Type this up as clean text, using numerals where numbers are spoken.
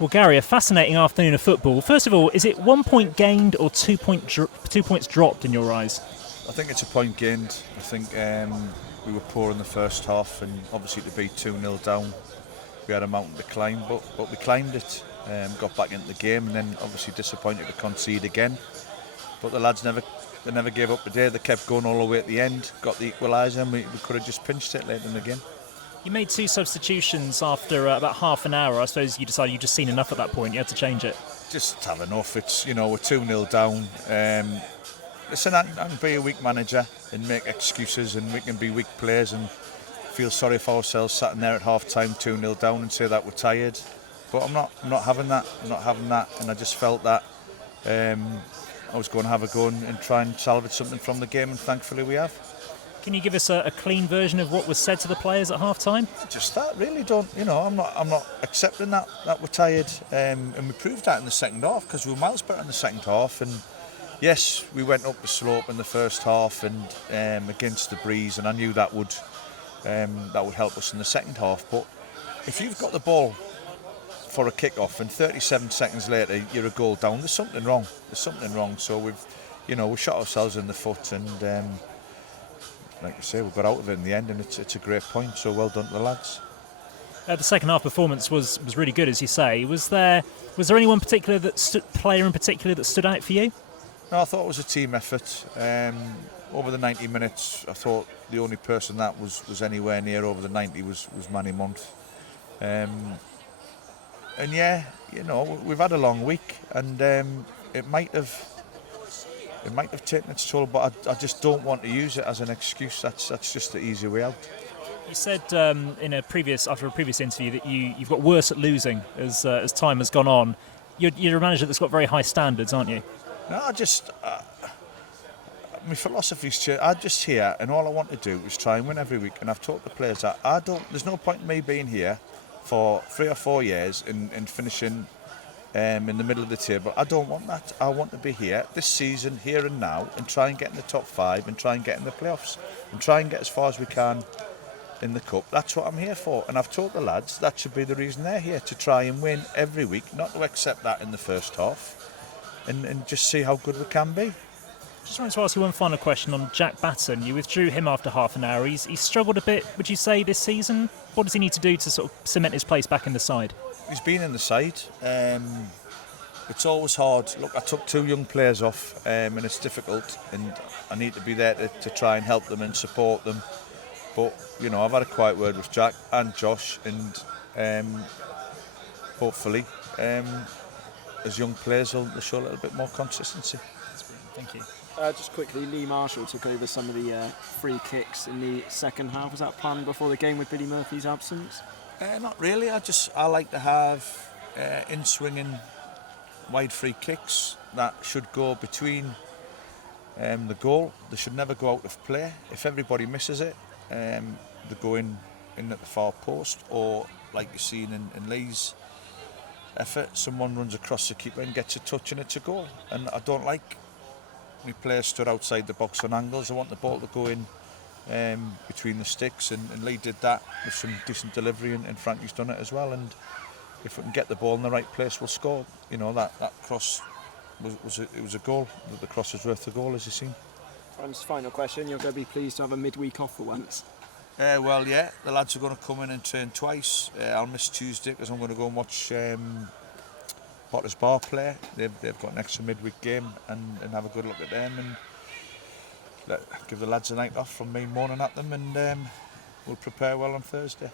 Well, Gary, a fascinating afternoon of football. First of all, is it 1 point gained or 2 points dropped in your eyes? I think it's a point gained. I think we were poor in the first half, and obviously to be 2-0 down, we had a mountain to climb, but we climbed it, got back into the game, and then obviously disappointed to concede again. But the lads never gave up the day. They kept going all the way at the end, got the equaliser, and we could have just pinched it later in the game. You made 2 substitutions after about half an hour. I suppose you decided you'd just seen enough at that point. You had to change it. Just have enough. It's, we're 2-0 down. Listen, I can be a weak manager and make excuses, and we can be weak players and feel sorry for ourselves sitting there at half time 2-0 down and say that we're tired. But I'm not having that. I'm not having that. And I just felt that I was going to have a go and try and salvage something from the game, and thankfully we have. Can you give us a clean version of what was said to the players at half time? Just that, really. I'm not accepting that we're tired, and we proved that in the second half, because we were miles better in the second half. And yes, we went up the slope in the first half and against the breeze, and I knew that would help us in the second half. But if you've got the ball for a kick-off and 37 seconds later you're a goal down, there's something wrong. So we shot ourselves in the foot, and like you say, we got out of it in the end, and it's a great point. So well done to the lads. The second half performance was really good, as you say. Was there anyone player in particular that stood out for you? No, I thought it was a team effort. Over the 90 minutes, I thought the only person that was anywhere near over the 90 was Manny Mont. And yeah, we've had a long week, and it might have taken its toll, but I just don't want to use it as an excuse. That's just the easy way out. You said after a previous interview that you've got worse at losing as time has gone on. You're a manager that's got very high standards, aren't you? No, my philosophy's changed. I'm just here, and all I want to do is try and win every week. And I've told the players that there's no point in me being here for 3 or 4 years and finishing in the middle of the table. I don't want that. I want to be here this season, here and now, and try and get in the top 5 and try and get in the playoffs and try and get as far as we can in the cup. That's what I'm here for, and I've told the lads that should be the reason they're here, to try and win every week, not to accept that in the first half, and just see how good we can be. Just wanted to ask you one final question on Jack Batten. You withdrew him after half an hour. He's struggled a bit, would you say, this season? What does he need to do to sort of cement his place back in the side? He's been in the side. It's always hard. Look, I took 2 young players off, and it's difficult, and I need to be there to try and help them and support them. But I've had a quiet word with Jack and Josh, and hopefully as young players they'll show a little bit more consistency. That's brilliant. Thank you. Just quickly, Lee Marshall took over some of the free kicks in the second half. Was that planned before the game with Billy Murphy's absence? Not really. I like to have in-swinging wide free kicks that should go between the goal. They should never go out of play. If everybody misses it, they go in at the far post, or like you've seen in Lee's effort, someone runs across the keeper and gets a touch and it's a goal. And I don't like my players stood outside the box on angles. I want the ball to go in between the sticks, and Lee did that with some decent delivery, and Frankie's done it as well. And if we can get the ball in the right place, we'll score. That cross was a goal. The cross was worth the goal, as you've seen. And final question, you're going to be pleased to have a midweek off for once? Well, yeah, the lads are going to come in and train twice. I'll miss Tuesday because I'm going to go and watch Potter's Bar play. They've got an extra midweek game, and have a good look at them, and give the lads a night off from me moaning at them, and we'll prepare well on Thursday.